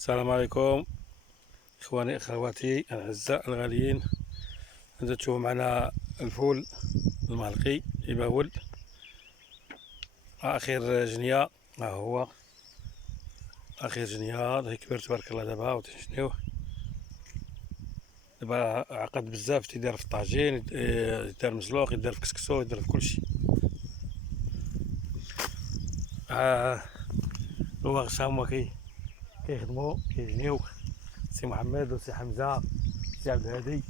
السلام عليكم اخواني اخواتي الاعزاء الغاليين. انتم تشوفوا معنا الفول المالقي يباول اخر جنيه. ها هو اخر جنيه، الله كبر تبارك الله. دابا وتشنيوه دابا عقد بزاف، تيدار في الطاجين، يدار مسلوق، يدار في كسكسو، يدار في كلشي. الواغش هما كيخدموا كيجنيو سي محمد وسي حمزه سي عبد الهادي.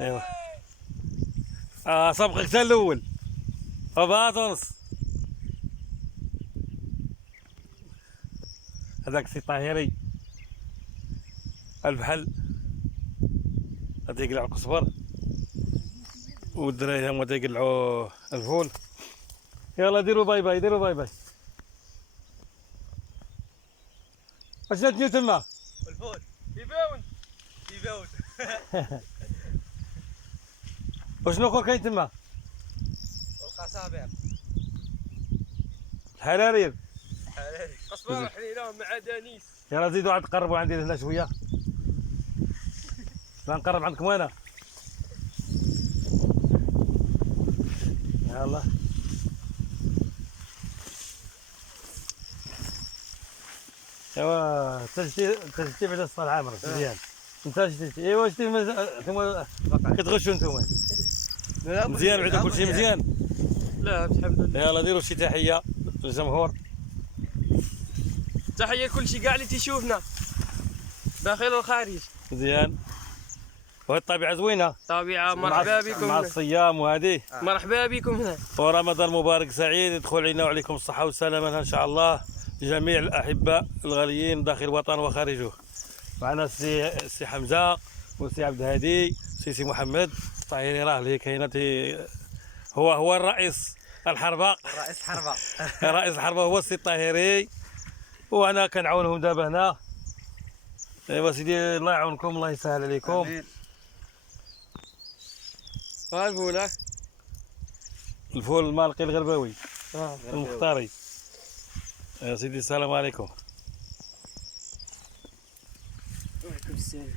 ايوا سبقك حتى الاول ربعة ونص. هذاك سي طاهري البحل غادي يقلع القزبر، والدراري هما تيقلعوا الفول. يلا ديروا باي باي، ديروا باي باي. اشنو تنيو تما؟ الفول يباون يباون. وشنو اخر كاين تما؟ والقصابع الحرارير. حلالي قصبة وحليلة مع دانيس. يلا زيدوا عاد تقربوا عندي هنا شويه. لا نقرب عندكم انا. يلا ايوا تجتي بعد الصالح عامر مزيان. انت جتي ايوا جتي انتم كتغشوا انتم مزيان بعدا كلشي مزيان. لا الحمد لله. يلا ديروا شي تحيه للجمهور. تحية لكلشي كاع اللي تيشوفنا داخل والخارج. مزيان. وهاد الطبيعه زوينه، طبيعة مرحبا بكم مع هنا. الصيام وهذه. مرحبا بكم هنا. ورمضان مبارك سعيد، يدخل علينا وعليكم الصحة والسلامة إن شاء الله لجميع الأحباء الغاليين داخل الوطن وخارجه. معنا السي حمزة والسي عبد الهادي، سي محمد الطاهري راه اللي كاينة هو الرئيس الحربة. رئيس حربة. رئيس الحربة هو السي الطاهري، وأنا كنعاونهم دابا هنا. ايوا سيدي الله يعاونكم، الله يسهل عليكم. آمين. ها الفول الفول المالقي الغرباوي ها المختاري. يا سيدي السلام عليكم. وعليكم السلام.